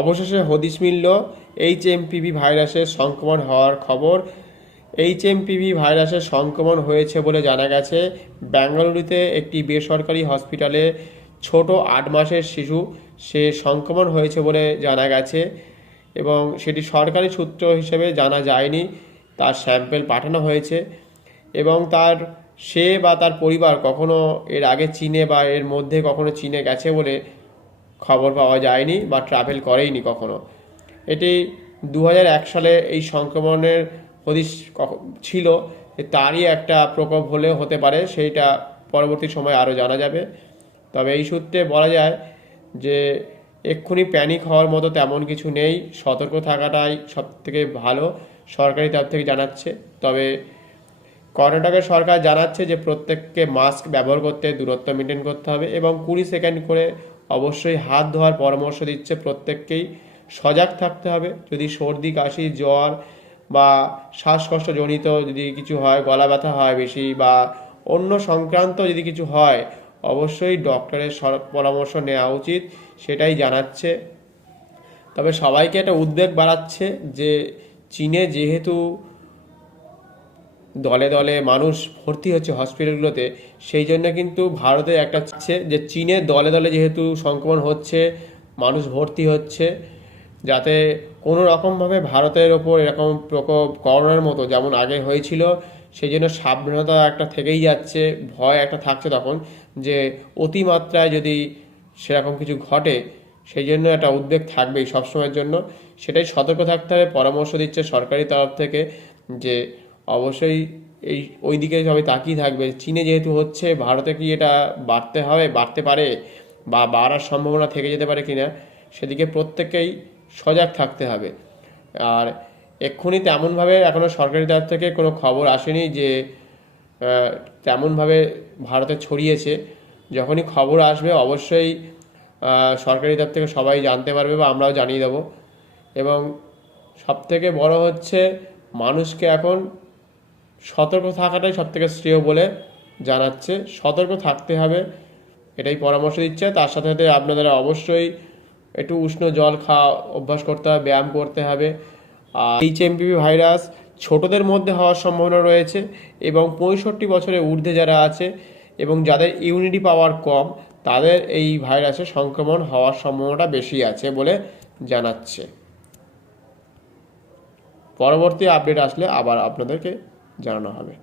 অবশেষে হদিশ মিলল এইচ এমপিভি ভাইরাসের সংক্রমণ হওয়ার খবর। এইচ এমপিভি ভাইরাসের সংক্রমণ হয়েছে বলে জানা গেছে। বেঙ্গালুরুতে একটি বেসরকারি হসপিটালে ছোট আট মাসের শিশু, সে সংক্রমণ হয়েছে বলে জানা গেছে এবং সেটি সরকারি সূত্র হিসেবে জানা যায়নি। তার স্যাম্পেল পাঠানো হয়েছে এবং তার, সে বা তার পরিবার কখনো এর আগে চীনে বা এর মধ্যে কখনো চীনে গেছে বলে খবর পাওয়া যায়নি বা ট্রাভেল করেইনি কখনো। এটি দু সালে এই সংক্রমণের হদিশ ছিল তারই একটা প্রকোপ হলে হতে পারে, সেইটা পরবর্তী সময় আরও জানা যাবে। তবে এই সূত্রে বলা যায় যে এক্ষুনি প্যানিক হওয়ার মতো তেমন কিছু নেই, সতর্ক থাকাটাই সব থেকে ভালো সরকারি তরফ থেকে জানাচ্ছে। তবে কর্ণাটকের সরকার জানাচ্ছে যে প্রত্যেককে মাস্ক ব্যবহার করতে, দূরত্ব মেনটেন করতে হবে এবং কুড়ি সেকেন্ড করে অবশ্যই হাত ধোয়ার পরামর্শ দিচ্ছে প্রত্যেককেই। সজাগ থাকতে হবে। যদি সর্দি, কাশি, জ্বর বা শ্বাসকষ্টজনিত যদি কিছু হয়, গলা ব্যথা হয় বেশি বা অন্য সংক্রান্ত যদি কিছু হয়, অবশ্যই ডক্টরের পরামর্শ নেওয়া উচিত, সেটাই জানাচ্ছে। তবে সবাইকে একটা উদ্বেগ বাড়াচ্ছে যে চীনে যেহেতু দলে দলে মানুষ ভর্তি হচ্ছে হসপিটালগুলোতে, সেই জন্য কিন্তু ভারতে একটা হচ্ছে যে চীনে দলে দলে যেহেতু সংক্রমণ হচ্ছে, মানুষ ভর্তি হচ্ছে, যাতে কোনো রকমভাবে ভারতের ওপর এরকম প্রকোপ করোনার মতো যেমন আগে হয়েছিল, সেই জন্য সাবধানতা একটা থেকেই যাচ্ছে, ভয় একটা থাকছে তখন যে অতিমাত্রায় যদি সেরকম কিছু ঘটে, সেই জন্য একটা উদ্বেগ থাকবেই সবসময়ের জন্য। সেটাই সতর্ক থাকতে হবে, পরামর্শ দিচ্ছে সরকারি তরফ থেকে যে অবশ্যই এই, ওই দিকে সবাই তাকিয়ে থাকবে। চীনে যেহেতু হচ্ছে, ভারতে কি এটা বাড়তে হবে, বাড়তে পারে বা বাড়ার সম্ভাবনা থেকে যেতে পারে কিনা, সেদিকে প্রত্যেককেই সজাগ থাকতে হবে। আর এক্ষুনি তেমনভাবে এখনও সরকারি তরফ থেকে কোনো খবর আসেনি যে তেমনভাবে ভারতে ছড়িয়েছে। যখনই খবর আসবে, অবশ্যই সরকারি তরফ থেকে সবাই জানতে পারবে বা আমরাও জানিয়ে দেবো। এবং সবথেকে বড় হচ্ছে, মানুষকে এখন সতর্ক থাকাটাই সব থেকে শ্রেয় বলে জানাচ্ছে। সতর্ক থাকতে হবে, এটাই পরামর্শ দিচ্ছে। তার সাথে সাথে আপনাদের অবশ্যই একটু উষ্ণ জল খাওয়া অভ্যাস করতে হবে, ব্যায়াম করতে হবে। আর এইচ এমপিভি ভাইরাস ছোটদের মধ্যে হওয়ার সম্ভাবনা রয়েছে এবং পঁয়ষট্টি বছরের ঊর্ধ্বে যারা আছে এবং যাদের ইউনিটি পাওয়ার কম, তাদের এই ভাইরাসের সংক্রমণ হওয়ার সম্ভাবনাটা বেশি আছে বলে জানাচ্ছে। পরবর্তী আপডেট আসলে আবার আপনাদেরকে জানানো হবে।